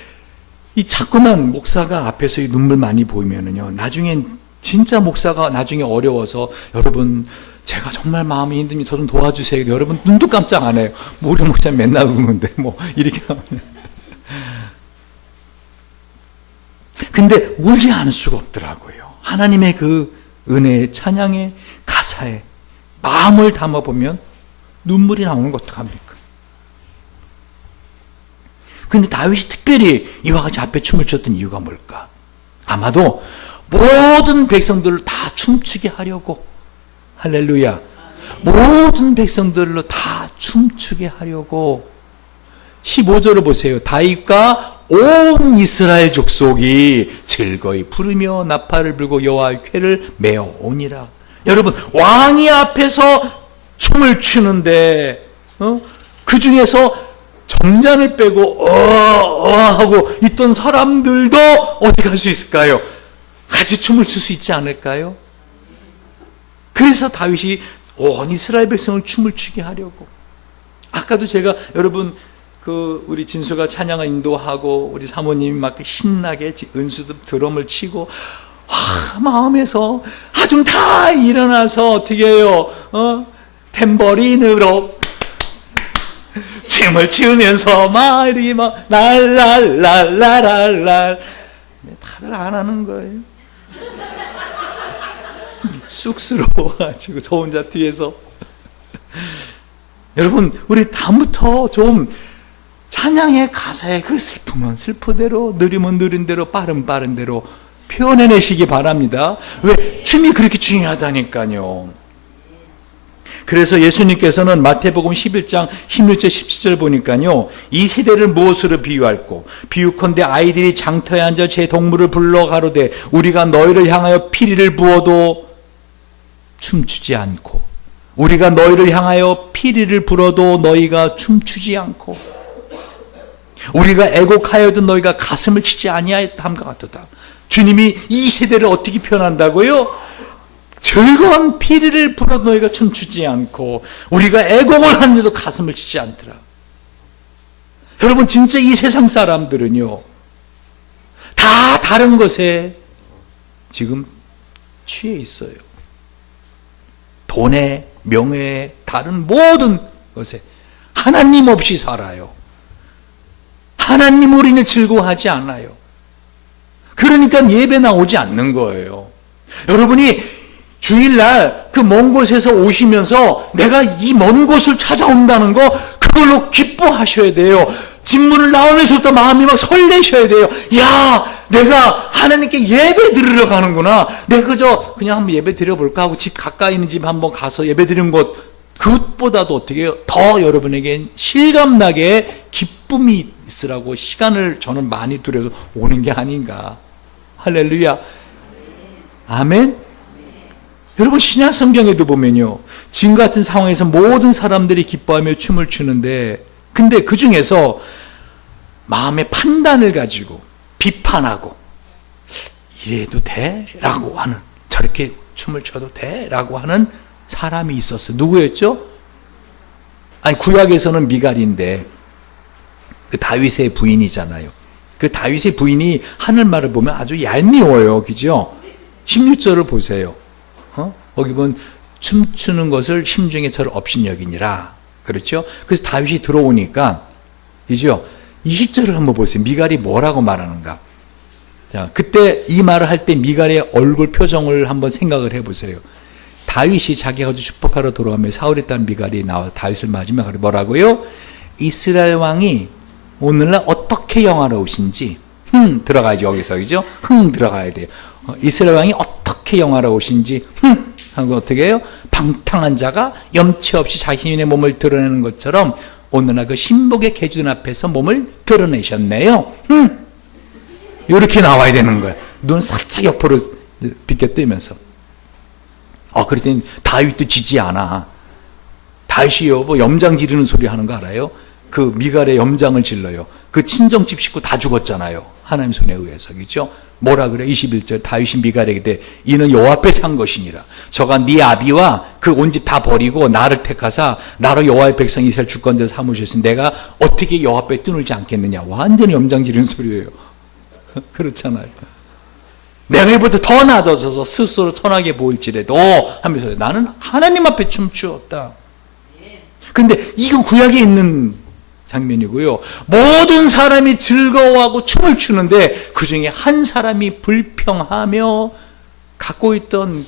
이 자꾸만 목사가 앞에서 이 눈물 많이 보이면은요, 나중엔 진짜 목사가 나중에 어려워서 여러분 제가 정말 마음이 힘듭니다. 저 좀 도와주세요. 여러분 눈도 깜짝 안 해요. 우리 목사 맨날 우는데 이렇게 하면. 근데 울지 않을 수가 없더라고요. 하나님의 그 은혜의 찬양의 가사에 마음을 담아보면 눈물이 나오는 거 어떡합니까? 근데 다윗이 특별히 이와 같이 앞에 춤을 췄던 이유가 뭘까? 아마도 모든 백성들을 다 춤추게 하려고, 할렐루야, 모든 백성들로 다 춤추게 하려고. 15절을 보세요. 다윗과 온 이스라엘 족속이 즐거이 부르며 나팔을 불고 여호와의 쾌를 메어 오니라. 여러분, 왕이 앞에서 춤을 추는데 그 중에서 점잔을 빼고 하고 있던 사람들도 어디 갈 수 있을까요? 같이 춤을 출 수 있지 않을까요? 그래서 다윗이 온 이스라엘 백성을 춤을 추게 하려고. 아까도 제가 여러분 우리 진수가 찬양을 인도하고 우리 사모님이 막 신나게 은수도 드럼을 치고 마음에서 좀 다 일어나서 어떻게 해요? 탬버린으로 춤을 추면서 막 이렇게 막 랄랄랄랄랄랄. 다들 안 하는 거예요. 쑥스러워가지고 저 혼자 뒤에서. 여러분, 우리 다음부터 좀 찬양의 가사의 그 슬픔은 슬프대로, 느림은 느린 대로, 빠른 대로 표현해내시기 바랍니다. 왜? 춤이 그렇게 중요하다니까요. 그래서 예수님께서는 마태복음 11장 16절 17절 보니까요, 이 세대를 무엇으로 비유할꼬? 비유컨대 아이들이 장터에 앉아 제 동물을 불러 가로되 우리가 너희를 향하여 피리를 부어도 춤추지 않고, 우리가 너희를 향하여 피리를 불어도 너희가 춤추지 않고, 우리가 애곡하여도 너희가 가슴을 치지 아니하였다함과 같도다. 주님이 이 세대를 어떻게 표현한다고요? 즐거운 피리를 불어도 너희가 춤추지 않고, 우리가 애곡을 하는데도 가슴을 치지 않더라. 여러분, 진짜 이 세상 사람들은요, 다 다른 것에 지금 취해 있어요. 돈에, 명예에, 다른 모든 것에 하나님 없이 살아요. 하나님 우리는 즐거워하지 않아요. 그러니까 예배 나오지 않는 거예요. 여러분이 주일날 그 먼 곳에서 오시면서 내가 이 먼 곳을 찾아온다는 거, 그걸로 기뻐하셔야 돼요. 집문을 나오면서부터 마음이 막 설레셔야 돼요. 야, 내가 하나님께 예배 드리러 가는구나. 내가 그냥 한번 예배 드려볼까 하고 집 가까이 있는 집 한번 가서 예배 드리는 것, 그것보다도 어떻게 해요? 더 여러분에게 실감나게 기쁨이 있으라고 시간을 저는 많이 들여서 오는 게 아닌가. 할렐루야. 아멘. 여러분, 신약 성경에도 보면요, 지금 같은 상황에서 모든 사람들이 기뻐하며 춤을 추는데, 근데 그 중에서 마음의 판단을 가지고 비판하고 이래도 돼? 라고 하는, 저렇게 춤을 춰도 돼? 라고 하는 사람이 있었어요. 누구였죠? 아니, 구약에서는 미갈인데 그 다윗의 부인이잖아요. 그 다윗의 부인이 하늘 말을 보면 아주 얄미워요. 그죠? 16절을 보세요. 거기 보면 춤추는 것을 심중에 저를 업신여기니라. 그렇죠? 그래서 다윗이 들어오니까, 그죠? 20절을 한번 보세요. 미갈이 뭐라고 말하는가. 자, 그때 이 말을 할 때 미갈의 얼굴 표정을 한번 생각을 해보세요. 다윗이 자기가 어제 축복하러 돌아가면 사울의 딸 미갈이 나와 다윗을 맞으며 뭐라고요? 이스라엘 왕이 오늘날 어떻게 영화로우신지, 들어가야죠, 여기서, 그죠? 들어가야 돼요. 이스라엘 왕이 어떻게 영화로우신지, 하고 어떻게 해요? 방탕한 자가 염치 없이 자신의 몸을 드러내는 것처럼 오늘날 그 신복의 계준 앞에서 몸을 드러내셨네요. 이렇게 나와야 되는 거예요. 눈 살짝 옆으로 비껴 뜨면서. 그랬더니 다윗도 지지 않아. 다윗이 뭐 염장 지르는 소리 하는 거 알아요? 그 미갈의 염장을 질러요. 그 친정집 식구 다 죽었잖아요. 하나님 손에 의해서. 그죠? 뭐라 그래? 21절 다윗이 미갈에게 대 이는 여호와 앞에 산 것이니라. 저가 네 아비와 그 온 집 다 버리고 나를 택하사 나로 여호와의 백성 이스라엘 주권자를 삼으셨으니 내가 어떻게 여호와 앞에 뜨늘지 않겠느냐. 완전히 염장 지르는 소리예요. 그렇잖아요. 내가 이보다 더 낮아져서 스스로 천하게 보일지라도 하면서 나는 하나님 앞에 춤추었다. 근데 이건 구약에 있는 장면이고요. 모든 사람이 즐거워하고 춤을 추는데 그 중에 한 사람이 불평하며 갖고 있던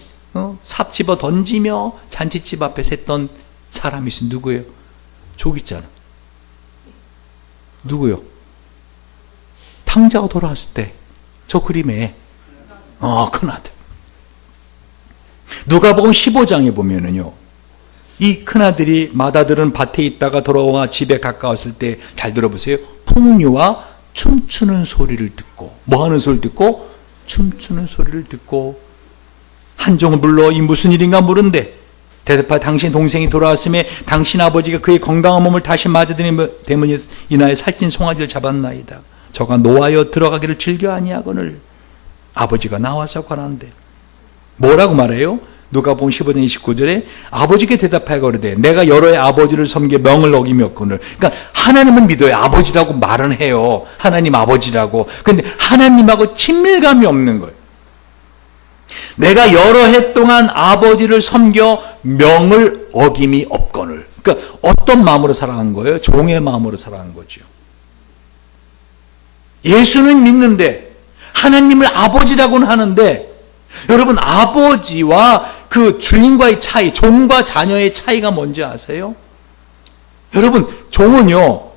삽 집어 던지며 잔치집 앞에 섰던 사람이 있어. 누구예요? 저기 있잖아. 누구요? 탕자가 돌아왔을 때 저 그림에 큰아들. 누가복음 15장에 보면은요, 이 큰아들이 맏아들은 밭에 있다가 돌아와 집에 가까웠을 때 잘 들어보세요. 풍류와 춤추는 소리를 듣고, 뭐 하는 소리를 듣고? 춤추는 소리를 듣고 한 종을 불러 이 무슨 일인가 물은데 대답하여 당신 동생이 돌아왔음에 당신 아버지가 그의 건강한 몸을 다시 맞아들이니 이날 살찐 송아지를 잡았나이다. 저가 노하여 들어가기를 즐겨 아니하거늘 아버지가 나와서 관한대. 뭐라고 말해요? 누가복음 15장 29절에 아버지께 대답하여 거르되 내가 여러의 아버지를 섬겨 명을 어기며거늘. 그러니까 하나님은 믿어요. 아버지라고 말은 해요. 하나님 아버지라고. 근데 하나님하고 친밀감이 없는 거예요. 내가 여러 해 동안 아버지를 섬겨 명을 어김이 없거늘. 그러니까 어떤 마음으로 살아간 거예요? 종의 마음으로 살아간 거죠. 예수는 믿는데 하나님을 아버지라고는 하는데, 여러분 아버지와 그 주인과의 차이, 종과 자녀의 차이가 뭔지 아세요? 여러분 종은요,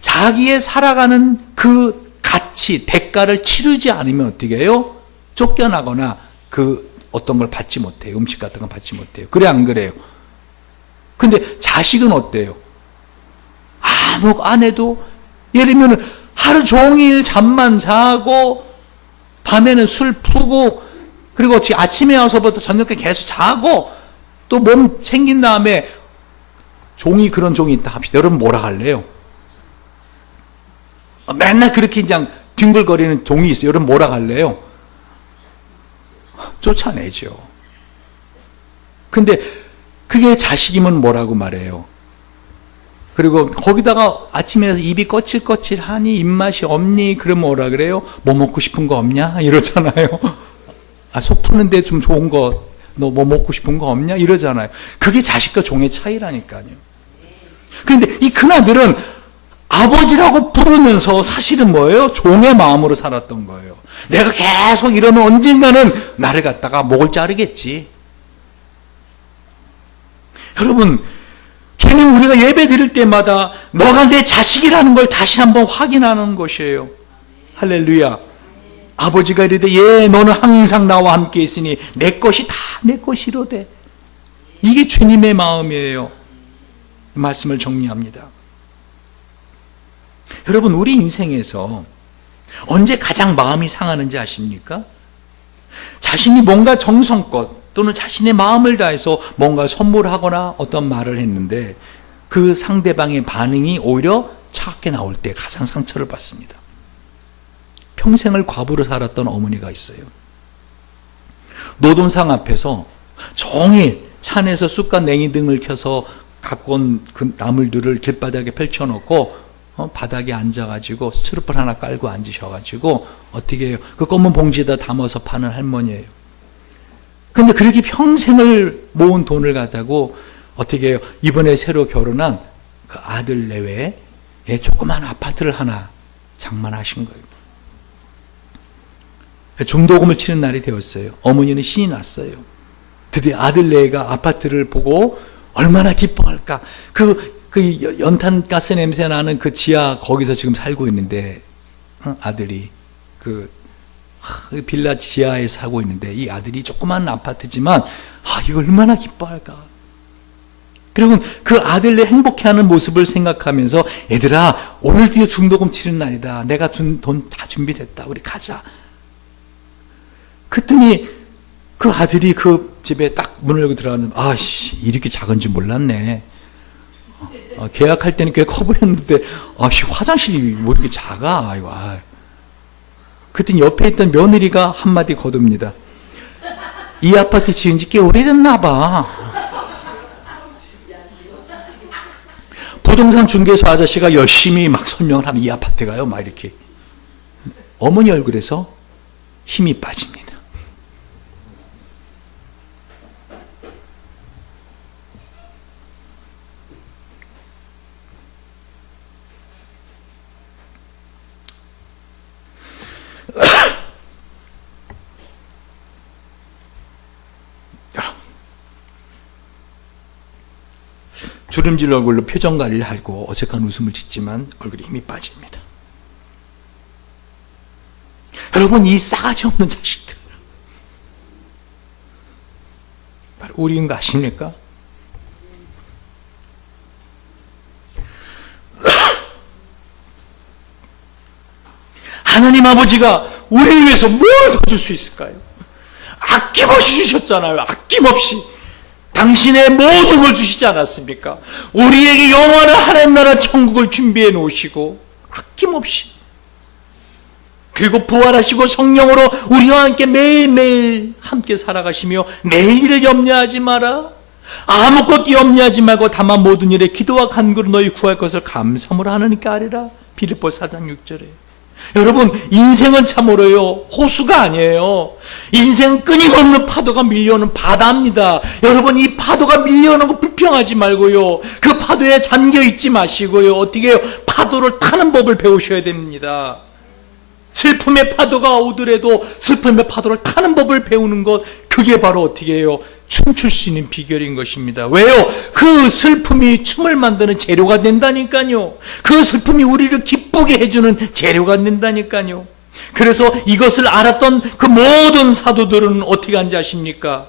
자기의 살아가는 그 가치, 대가를 치르지 않으면 어떻게 해요? 쫓겨나거나 그 어떤 걸 받지 못해요. 음식 같은 걸 받지 못해요. 그래 안 그래요? 근데 자식은 어때요? 아무 안 해도, 예를 들면 하루 종일 잠만 자고 밤에는 술 푸고 그리고 아침에 와서부터 저녁에 계속 자고 또 몸 챙긴 다음에 종이, 그런 종이 있다 합시다. 여러분 뭐라 할래요? 맨날 그렇게 그냥 뒹굴거리는 종이 있어요. 여러분 뭐라 할래요? 쫓아내죠. 근데 그게 자식이면 뭐라고 말해요? 그리고 거기다가 아침에 일어나서 입이 거칠거칠하니 입맛이 없니? 그러면 뭐라 그래요? 뭐 먹고 싶은 거 없냐? 이러잖아요. 속 푸는데 좀 좋은 거, 너 뭐 먹고 싶은 거 없냐? 이러잖아요. 그게 자식과 종의 차이라니까요. 그런데 이 큰아들은 아버지라고 부르면서 사실은 뭐예요? 종의 마음으로 살았던 거예요. 내가 계속 이러면 언젠가는 나를 갖다가 목을 자르겠지. 여러분, 주님, 우리가 예배 드릴 때마다 너가 내 자식이라는 걸 다시 한번 확인하는 것이에요. 할렐루야. 아버지가 이르되 예, 너는 항상 나와 함께 있으니 내 것이 다 내 것이로되. 이게 주님의 마음이에요. 말씀을 정리합니다. 여러분, 우리 인생에서 언제 가장 마음이 상하는지 아십니까? 자신이 뭔가 정성껏 또는 자신의 마음을 다해서 뭔가 선물하거나 어떤 말을 했는데 그 상대방의 반응이 오히려 차갑게 나올 때 가장 상처를 받습니다. 평생을 과부로 살았던 어머니가 있어요. 노동상 앞에서 종일 찬에서 쑥과 냉이 등을 켜서 갖고 온 그 나물들을 길바닥에 펼쳐놓고 바닥에 앉아가지고 스티로폼 하나 깔고 앉으셔가지고 어떻게 해요? 그 검은 봉지에다 담아서 파는 할머니예요. 근데 그렇게 평생을 모은 돈을 가지고 어떻게 해요? 이번에 새로 결혼한 그 아들 내외에 조그만 아파트를 하나 장만하신 거예요. 중도금을 치는 날이 되었어요. 어머니는 신이 났어요. 드디어 아들 내외가 아파트를 보고 얼마나 기뻐할까. 그 연탄가스 냄새 나는 그 지하 거기서 지금 살고 있는데 아들이 그 빌라 지하에 살고 있는데 이 아들이 조그만 아파트지만 이거 얼마나 기뻐할까. 그러면 그 아들의 행복해하는 모습을 생각하면서 얘들아 오늘 드디어 중도금 치는 날이다. 내가 준 돈 다 준비됐다. 우리 가자. 그랬더니 그 아들이 그 집에 딱 문을 열고 들어가는데 이렇게 작은 줄 몰랐네. 계약할 때는 꽤 커 보였는데 화장실이 뭐 이렇게 작아. 아이고. 그랬더니 옆에 있던 며느리가 한마디 거둡니다. 이 아파트 지은 지 꽤 오래됐나 봐. 부동산 중개소 아저씨가 열심히 막 설명을 하면 이 아파트가요 막 이렇게. 어머니 얼굴에서 힘이 빠집니다. 주름질 얼굴로 표정 관리를 하고 어색한 웃음을 짓지만 얼굴에 힘이 빠집니다. 여러분, 이 싸가지 없는 자식들 바로 우리인 거 아십니까? 하나님 아버지가 우리를 위해서 뭘 더 줄 수 있을까요? 아낌없이 주셨잖아요. 아낌없이 당신의 모든 걸 주시지 않았습니까? 우리에게 영원한 하나님 나라 천국을 준비해 놓으시고 아낌없이, 그리고 부활하시고 성령으로 우리와 함께 매일매일 함께 살아가시며 매일을 염려하지 마라. 아무것도 염려하지 말고 다만 모든 일에 기도와 간구로 너희 구할 것을 감사함으로 하나님께 아뢰라. 빌립보 4장 6절에. 여러분, 인생은 참으로요 호수가 아니에요. 인생 끊임없는 파도가 밀려오는 바다입니다. 여러분, 이 파도가 밀려오는 거 불평하지 말고요, 그 파도에 잠겨 있지 마시고요, 어떻게 해요? 파도를 타는 법을 배우셔야 됩니다. 슬픔의 파도가 오더라도 슬픔의 파도를 타는 법을 배우는 것, 그게 바로 어떻게 해요? 춤출 수 있는 비결인 것입니다. 왜요? 그 슬픔이 춤을 만드는 재료가 된다니까요. 그 슬픔이 우리를 기쁘게 해주는 재료가 된다니까요. 그래서 이것을 알았던 그 모든 사도들은 어떻게 한지 아십니까?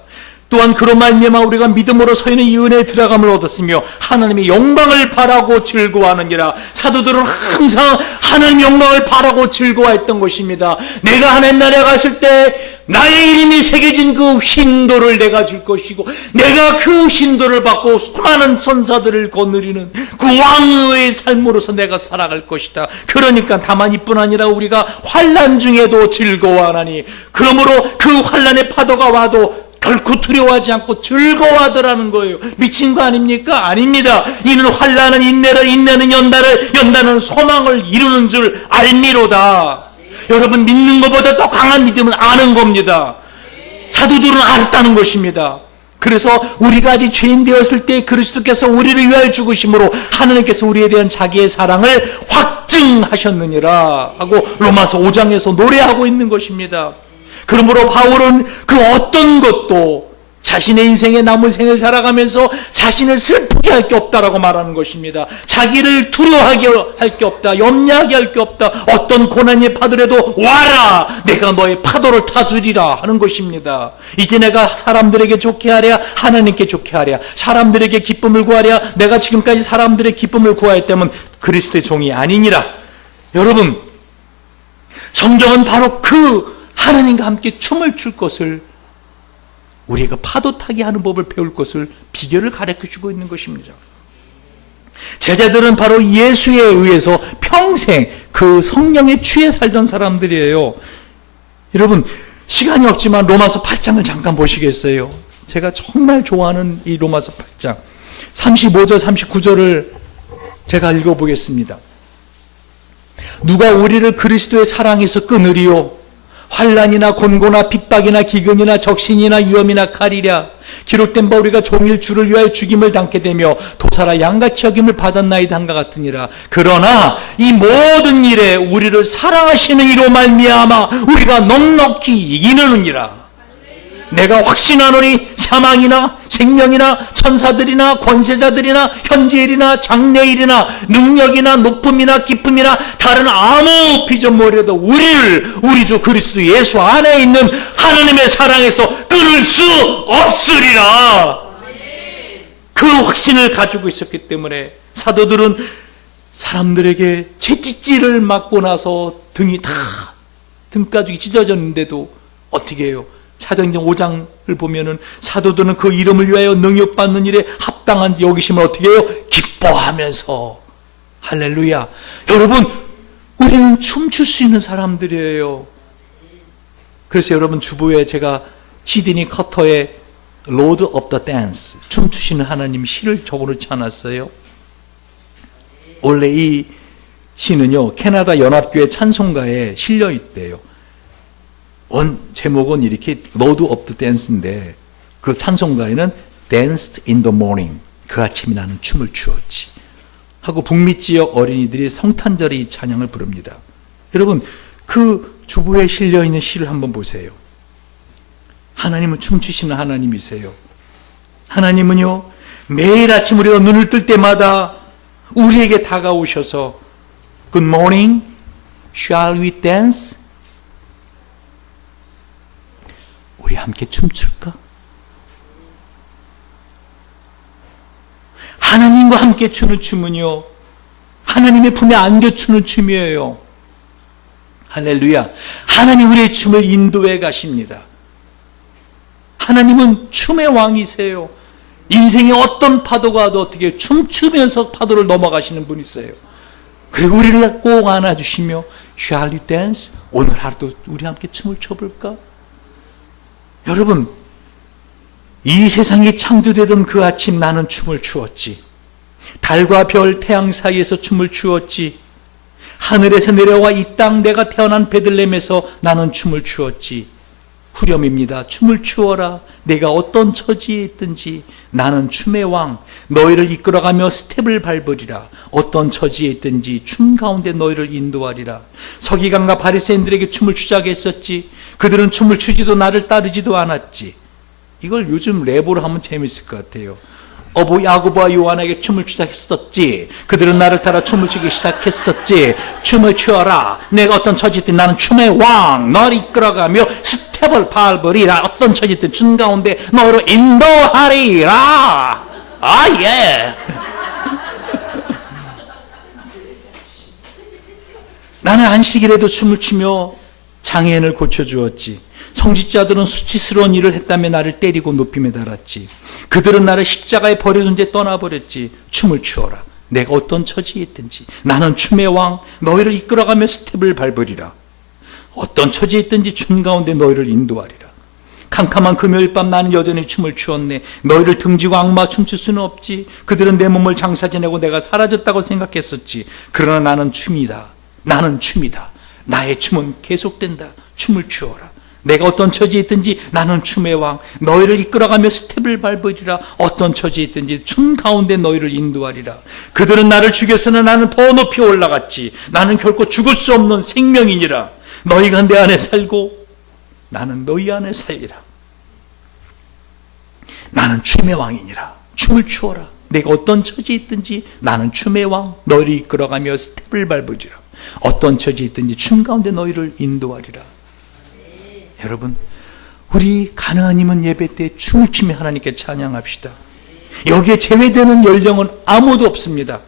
또한 그로 말미암아 우리가 믿음으로 서 있는 이 은혜에 들어감을 얻었으며 하나님의 영광을 바라고 즐거워하느니라. 사도들은 항상 하나님 영광을 바라고 즐거워했던 것입니다. 내가 하나님 나라에 갔을 때 나의 이름이 새겨진 그 흰돌을 내가 줄 것이고, 내가 그 흰돌을 받고 수많은 천사들을 거느리는 그 왕의 삶으로서 내가 살아갈 것이다. 그러니까 다만 이뿐 아니라 우리가 환난 중에도 즐거워하나니, 그러므로 그 환난의 파도가 와도 결코 두려워하지 않고 즐거워하더라는 거예요. 미친 거 아닙니까? 아닙니다. 이는 환난은 인내를, 인내는 연단을, 연단은 소망을 이루는 줄 알미로다. 여러분, 믿는 것보다 더 강한 믿음은 아는 겁니다. 사도들은 알았다는 것입니다. 그래서 우리가 아직 죄인 되었을 때 그리스도께서 우리를 위하여 죽으심으로 하나님께서 우리에 대한 자기의 사랑을 확증하셨느니라 하고 로마서 5장에서 노래하고 있는 것입니다. 그러므로 바울은 그 어떤 것도 자신의 인생의 남은 생을 살아가면서 자신을 슬프게 할 게 없다라고 말하는 것입니다. 자기를 두려워하게 할 게 없다, 염려하게 할 게 없다. 어떤 고난이 파더라도 와라, 내가 너의 파도를 타주리라 하는 것입니다. 이제 내가 사람들에게 좋게 하랴, 하나님께 좋게 하랴, 사람들에게 기쁨을 구하랴, 내가 지금까지 사람들의 기쁨을 구하였다면 그리스도의 종이 아니니라. 여러분, 성경은 바로 그 하나님과 함께 춤을 출 것을, 우리가 파도 타기 하는 법을 배울 것을, 비결을 가르쳐주고 있는 것입니다. 제자들은 바로 예수에 의해서 평생 그 성령에 취해 살던 사람들이에요. 여러분, 시간이 없지만 로마서 8장을 잠깐 보시겠어요? 제가 정말 좋아하는 이 로마서 8장 35절 39절을 제가 읽어보겠습니다. 누가 우리를 그리스도의 사랑에서 끊으리요? 환난이나 곤고나 핍박이나 기근이나 적신이나 위험이나 칼이랴. 기록된 바 우리가 종일 주를 위하여 죽임을 당게 되며 도살아 양같이 여김을 받았나이다 한가 같으니라. 그러나 이 모든 일에 우리를 사랑하시는 이로 말미암아 우리가 넉넉히 이기느니라. 내가 확신하노니 사망이나 생명이나 천사들이나 권세자들이나 현재일이나 장래일이나 능력이나 높음이나 깊음이나 다른 아무 피조물이라도 우리를 우리 주 그리스도 예수 안에 있는 하나님의 사랑에서 끊을 수 없으리라. 그 확신을 가지고 있었기 때문에 사도들은 사람들에게 채찍질을 맞고 나서 등이 다 등가죽이 찢어졌는데도 어떻게 해요? 사도행전 5장을 보면은 사도들은 그 이름을 위하여 능력받는 일에 합당한 여기심을 어떻게 해요? 기뻐하면서. 할렐루야. 여러분, 우리는 춤출 수 있는 사람들이에요. 그래서 여러분, 주부에 제가 시드니 커터의 Lord of the Dance, 춤추시는 하나님 시를 적어놓지 않았어요? 원래 이 시는요, 캐나다 연합교회 찬송가에 실려 있대요. 제목은 이렇게 Lord of the Dance인데 그 찬송가에는 Danced in the morning, 그 아침에 나는 춤을 추었지 하고 북미 지역 어린이들이 성탄절에 이 찬양을 부릅니다. 여러분, 그 주부에 실려있는 시를 한번 보세요. 하나님은 춤추시는 하나님이세요. 하나님은요, 매일 아침 우리가 눈을 뜰 때마다 우리에게 다가오셔서 Good morning, shall we dance? 우리 함께 춤출까? 하나님과 함께 추는 춤은요, 하나님의 품에 안겨 추는 춤이에요. 할렐루야. 하나님 우리의 춤을 인도해 가십니다. 하나님은 춤의 왕이세요. 인생의 어떤 파도가 와도 어떻게 춤추면서 파도를 넘어가시는 분이세요. 그리고 우리를 꼭 안아주시며 Shall we dance? 오늘 하루도 우리 함께 춤을 춰볼까? 여러분, 이 세상이 창조되던 그 아침 나는 춤을 추었지. 달과 별, 태양 사이에서 춤을 추었지. 하늘에서 내려와 이 땅 내가 태어난 베들레헴에서 나는 춤을 추었지. 후렴입니다. 춤을 추어라. 내가 어떤 처지에 있든지 나는 춤의 왕. 너희를 이끌어가며 스텝을 밟으리라. 어떤 처지에 있든지 춤 가운데 너희를 인도하리라. 서기관과 바리새인들에게 춤을 추자고 했었지. 그들은 춤을 추지도 나를 따르지도 않았지. 이걸 요즘 랩으로 하면 재밌을 것 같아요. 야고보와 요한에게 춤을 추자 했었지. 그들은 나를 따라 춤을 추기 시작했었지. 춤을 추어라. 내가 어떤 처지든 나는 춤의 왕. 너를 이끌어가며 스텝을 밟으리라. 어떤 처지든 춤 가운데 너를 인도하리라. 아, 예. 나는 안식일에도 춤을 추며 장애인을 고쳐주었지. 성직자들은 수치스러운 일을 했다며 나를 때리고 높임에 달았지. 그들은 나를 십자가에 버려둔 채 떠나버렸지. 춤을 추어라. 내가 어떤 처지에 있든지 나는 춤의 왕. 너희를 이끌어가며 스텝을 밟으리라. 어떤 처지에 있든지 춤 가운데 너희를 인도하리라. 캄캄한 금요일 밤 나는 여전히 춤을 추었네. 너희를 등지고 악마 춤출 수는 없지. 그들은 내 몸을 장사 지내고 내가 사라졌다고 생각했었지. 그러나 나는 춤이다. 나는 춤이다. 나의 춤은 계속된다. 춤을 추어라. 내가 어떤 처지에 있든지 나는 춤의 왕. 너희를 이끌어가며 스텝을 밟으리라. 어떤 처지에 있든지 춤 가운데 너희를 인도하리라. 그들은 나를 죽였으나 나는 더 높이 올라갔지. 나는 결코 죽을 수 없는 생명이니라. 너희가 내 안에 살고 나는 너희 안에 살리라. 나는 춤의 왕이니라. 춤을 추어라. 내가 어떤 처지에 있든지 나는 춤의 왕. 너희를 이끌어가며 스텝을 밟으리라. 어떤 처지에 있든지 춤 가운데 너희를 인도하리라. 여러분, 우리 가나안이면 예배 때 춤을 추며 하나님께 찬양합시다. 여기에 제외되는 연령은 아무도 없습니다.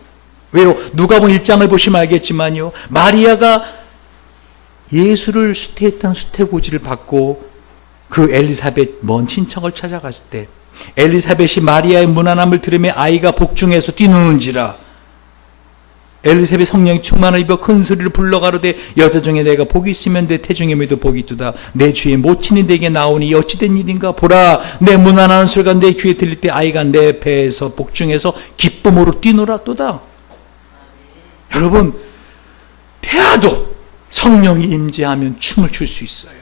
왜요? 누가복음 1장을 보시면 알겠지만요, 마리아가 예수를 수태했다는 수태고지를 받고 그 엘리사벳 먼 친척을 찾아갔을 때 엘리사벳이 마리아의 무난함을 들으며 아이가 복중에서 뛰노는지라 엘리사벳 성령이 충만을 입어 큰 소리를 불러 가로되 여자 중에 내가 복이 있으면 내 태중에 매도 복이 있도다. 내 주의 모친이 내게 나오니 어찌된 일인가. 보라, 내 무난하는 소리가 내 귀에 들릴 때 아이가 내 배에서 복중에서 기쁨으로 뛰놀았도다. 여러분, 태아도 성령이 임재하면 춤을 출 수 있어요.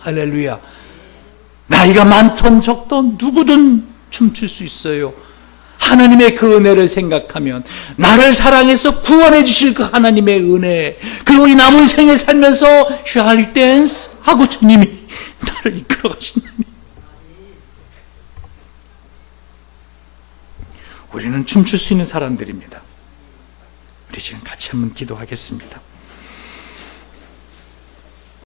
할렐루야. 나이가 많던 적던 누구든 춤출 수 있어요. 하나님의 그 은혜를 생각하면, 나를 사랑해서 구원해 주실 그 하나님의 은혜, 그리고 이 남은 생에 살면서 shall we dance 하고 주님이 나를 이끌어 가신다니, 우리는 춤출 수 있는 사람들입니다. 우리 지금 같이 한번 기도하겠습니다.